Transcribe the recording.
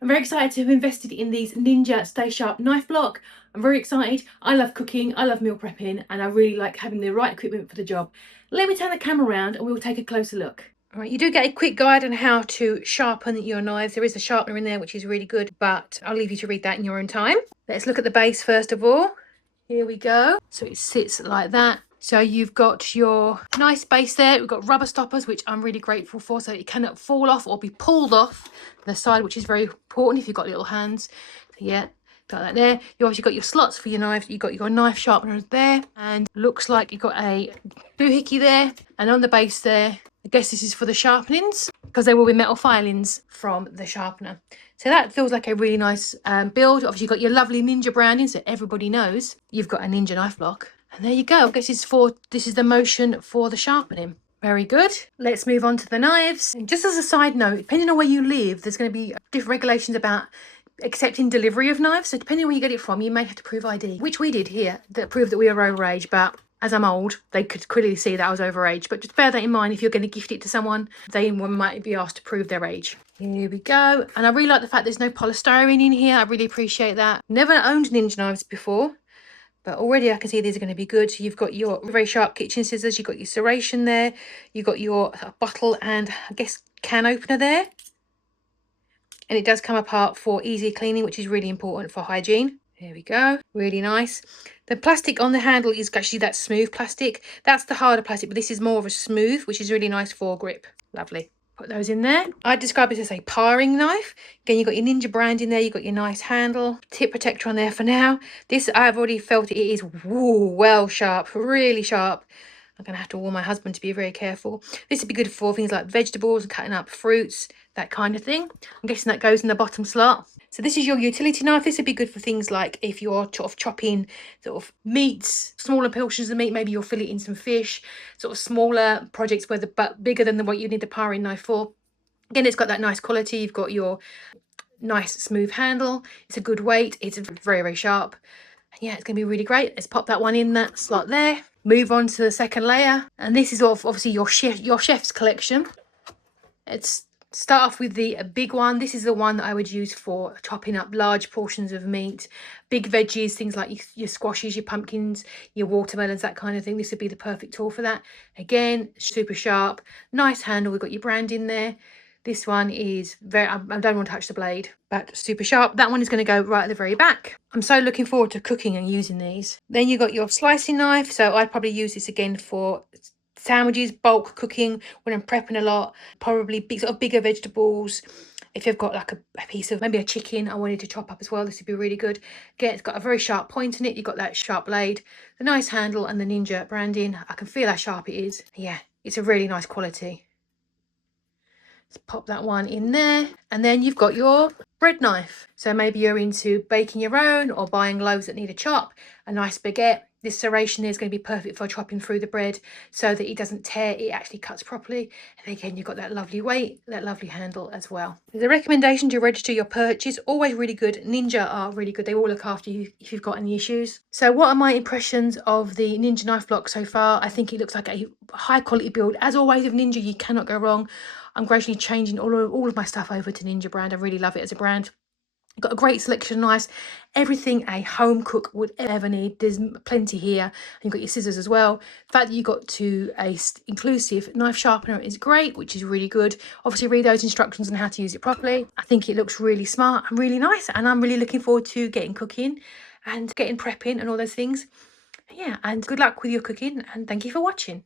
I'm very excited to have invested in these Ninja StaySharp knife block. I'm very excited. I love cooking, I love meal prepping, and I really like having the right equipment for the job. Let me turn the camera around and we'll take a closer look. All right, you do get a quick guide on how to sharpen your knives. There is a sharpener in there, which is really good, but I'll leave you to read that in your own time. Let's look at the base first of all. Here we go. So it sits like that. So you've got your nice base there. We've got rubber stoppers, which I'm really grateful for, so it cannot fall off or be pulled off the side, which is very important if you've got little hands. So yeah, got that there. You obviously got your slots for your knife. You've got your knife sharpener there, and looks like you've got a doohickey there, and on the base there, I guess this is for the sharpenings, because there will be metal filings from the sharpener. So that feels like a really nice build. Obviously, you've got your lovely Ninja branding, so everybody knows you've got a Ninja knife block. And there you go. I guess this is the motion for the sharpening. Very good. Let's move on to the knives. And just as a side note, depending on where you live, there's going to be different regulations about accepting delivery of knives. So depending on where you get it from, you may have to prove ID, which we did here, that proved that we are overage. But as I'm old, they could clearly see that I was overage. But just bear that in mind if you're going to gift it to someone, they might be asked to prove their age. Here we go. And I really like the fact there's no polystyrene in here. I really appreciate that. Never owned Ninja knives before, but already I can see these are going to be good. So you've got your very sharp kitchen scissors, you've got your serration there, you've got your bottle and I guess can opener there. And it does come apart for easy cleaning, which is really important for hygiene. There we go, really nice. The plastic on the handle is actually that smooth plastic. That's the harder plastic, but this is more of a smooth, which is really nice for grip. Lovely. Put those in there. I describe it as a paring knife. Again, you've got your Ninja brand in there. You've got your nice handle. Tip protector on there for now. This, I've already felt it is well sharp, really sharp. I'm going to have to warn my husband to be very careful. This would be good for things like vegetables and cutting up fruits, that kind of thing. I'm guessing that goes in the bottom slot. So this is your utility knife. This would be good for things like if you're sort of chopping sort of meats, smaller portions of meat, maybe you're filleting some fish, sort of smaller projects where but bigger than what you need the paring knife for. Again, it's got that nice quality. You've got your nice smooth handle. It's a good weight. It's very, very sharp. Yeah, it's going to be really great. Let's pop that one in that slot there. Move on to the second layer. And this is obviously your chef's collection. Let's start off with the big one. This is the one that I would use for chopping up large portions of meat, big veggies, things like your squashes, your pumpkins, your watermelons, that kind of thing. This would be the perfect tool for that. Again, super sharp, nice handle. We've got your brand in there. This one is very, I don't want to touch the blade, but super sharp. That one is going to go right at the very back. I'm so looking forward to cooking and using these. Then you've got your slicing knife. So I'd probably use this again for sandwiches, bulk cooking, when I'm prepping a lot, probably big, sort of bigger vegetables. If you've got like a piece of maybe a chicken I wanted to chop up as well, this would be really good. Again, it's got a very sharp point in it. You've got that sharp blade, the nice handle and the Ninja branding. I can feel how sharp it is. Yeah, it's a really nice quality. Let's pop that one in there. And then you've got your bread knife. So maybe you're into baking your own or buying loaves that need a chop, a nice baguette. This serration is going to be perfect for chopping through the bread so that it doesn't tear, it actually cuts properly. And again, you've got that lovely weight, that lovely handle as well. There's a recommendation to register your purchase, always really good. Ninja are really good. They will look after you if you've got any issues. So what are my impressions of the Ninja knife block so far? I think it looks like a high quality build. As always with Ninja, you cannot go wrong. I'm gradually changing all of my stuff over to Ninja brand. I really love it as a brand. Got a great selection of knives, everything a home cook would ever need. There's plenty here. And you've got your scissors as well. The fact that you got to a inclusive knife sharpener is great, which is really good. Obviously read those instructions on how to use it properly. I think it looks really smart and really nice, and I'm really looking forward to getting cooking and getting prepping and all those things. Yeah, and good luck with your cooking, and thank you for watching.